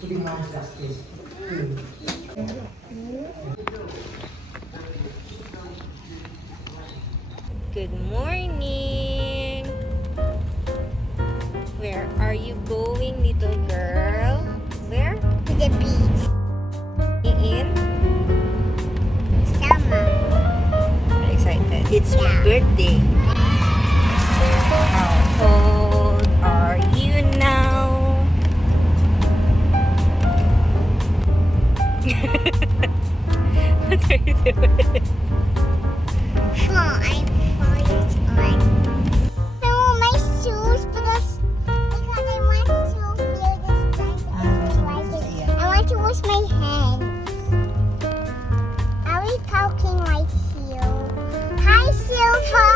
Good morning! Where are you going, little girl? Where? To the beach. In? Summer. I'm excited. It's my Yeah. birthday. How old are you now? What are you doing? I'm 4 years old. No, my shoes because I want to feel the strength. I want to wash my hands. Are we talking like you? Hi, Silva.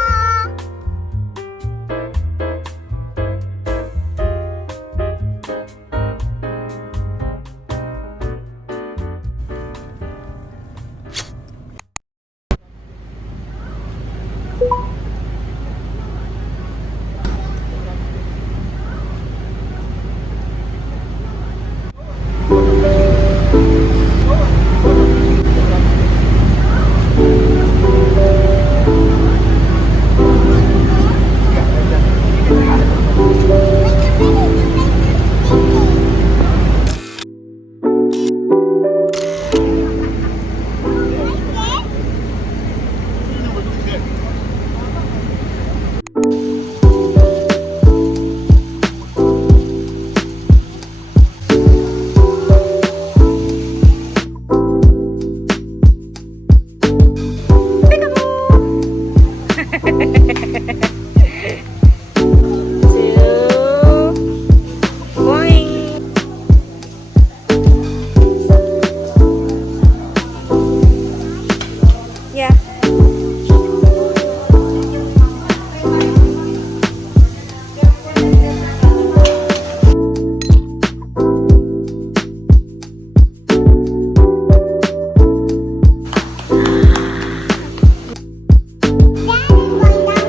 Dad is going down.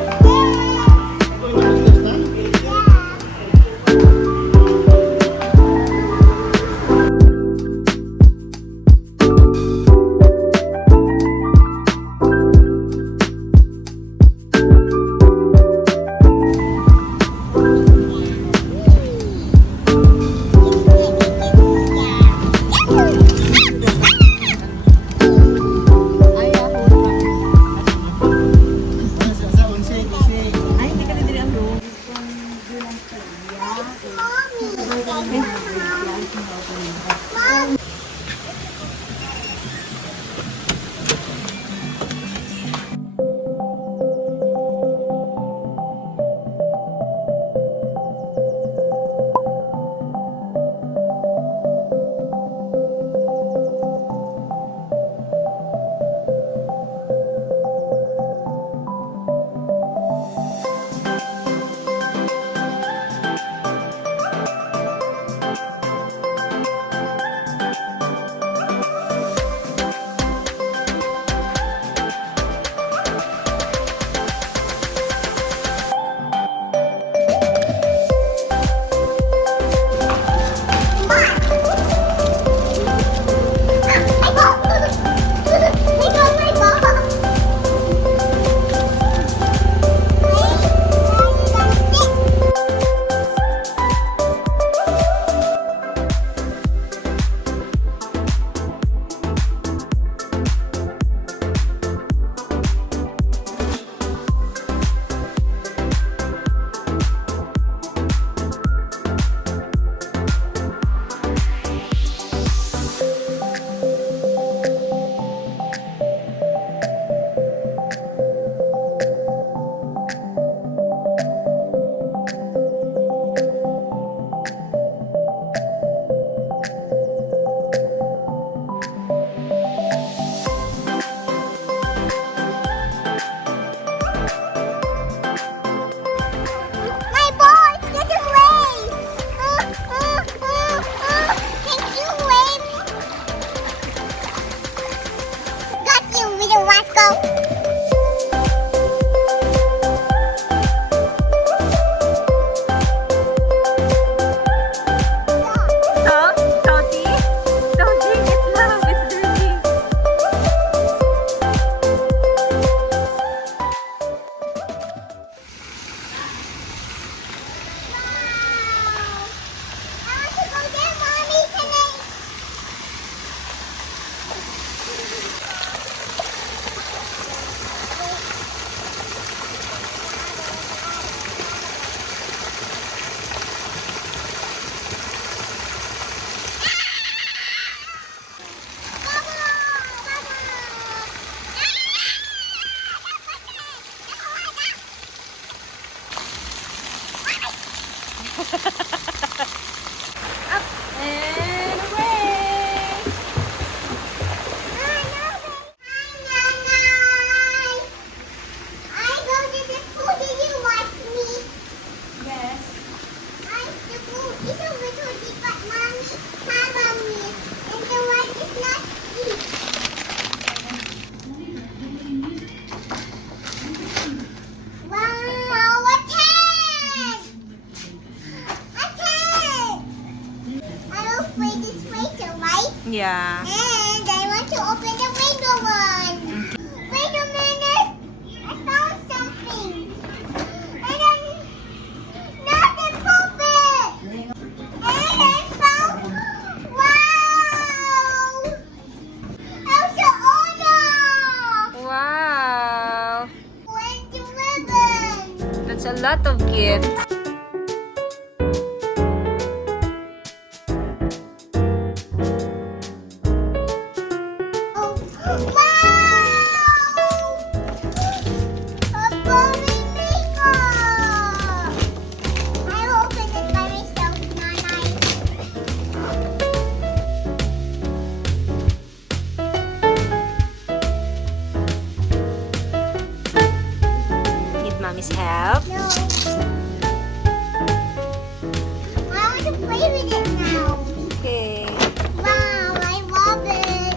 Up and away! Hi, Nanay! I go to the pool. Did you watch me? Yes. The pool is over to deep, but Mommy have me. And the water is not deep. Wow, a tent! A tent! I will play this waiter, right? Yeah. And I want to open the window one. Wait a minute. I found something. And then nothing puppet. And I found wow. Elsa Anna. Wow. Where's the ribbon? That's a lot of gifts. Oh, wow! A bowling makeup. I will open it by myself, Nanay. Need mommy's help? No. I want to play with it now. Okay. Wow, I love it.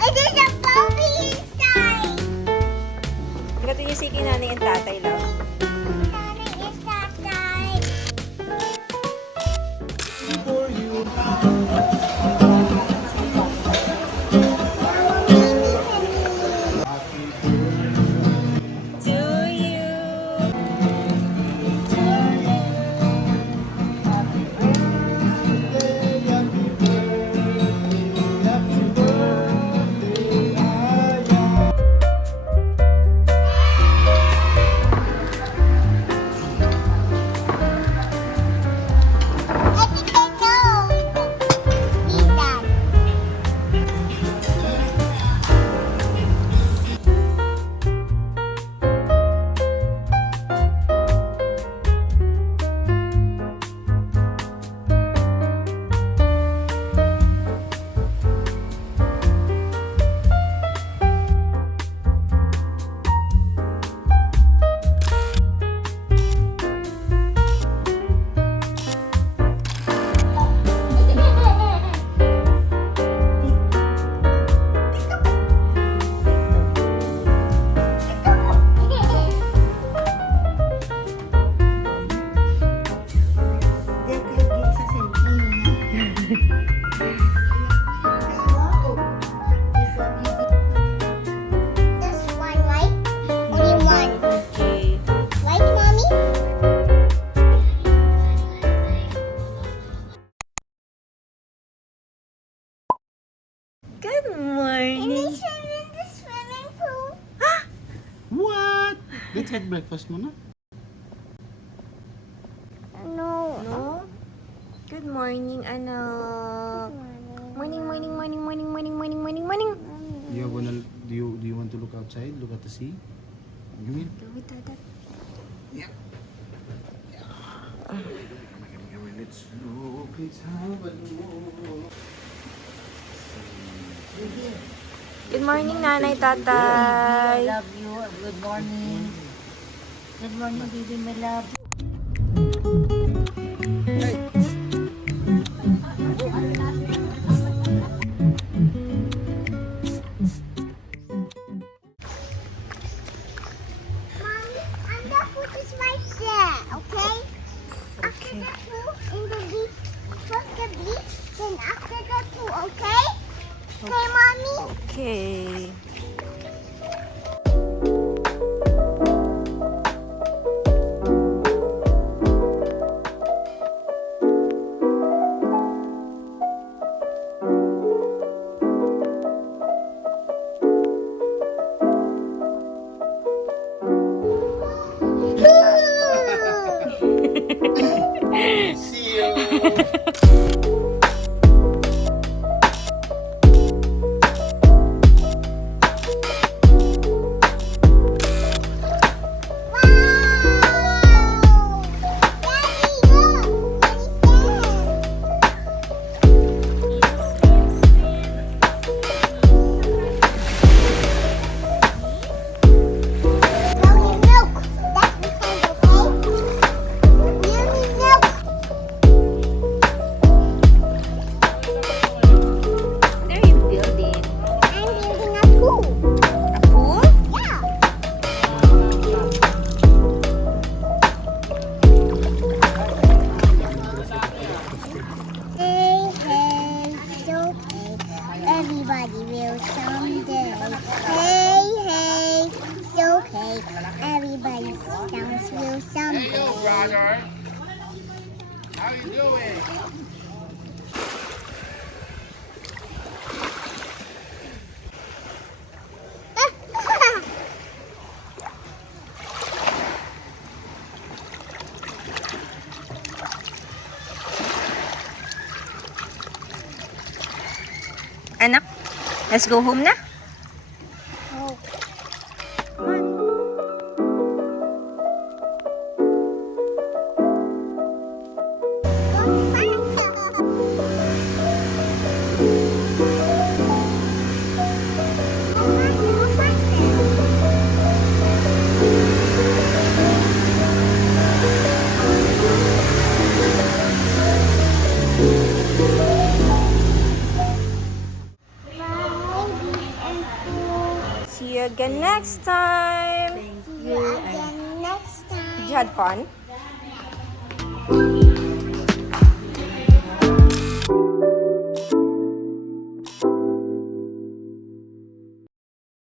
It is a puppy inside. Gato niyo si kinanay and tatay lang. Nanay is tatay. To you. I think I know. Eat that. Just one, right? Only one. Okay. Right, Mommy? Good Can we morning. swim in the swimming pool? What? Let's have breakfast muna. No. No? Good morning, anak. Morning, morning, morning, morning, morning, morning, morning, morning. Do you want to look outside? Look at the sea? Give me. Go with Dada. Come on, let's look. Let's have a look. Good morning, nanay, tatay. Love you. Good morning. Good morning, baby, my love. Mommy, and the food is right there, okay? After Okay. the pool, in the beach, first the beach, then after the pool, okay? Okay, Mommy? Okay. See you. Wow! Daddy, look! Sounds real something. How you doing? Anak, let's go home na. Oh. Come on. See you again next time. See you again next time. Did you have fun?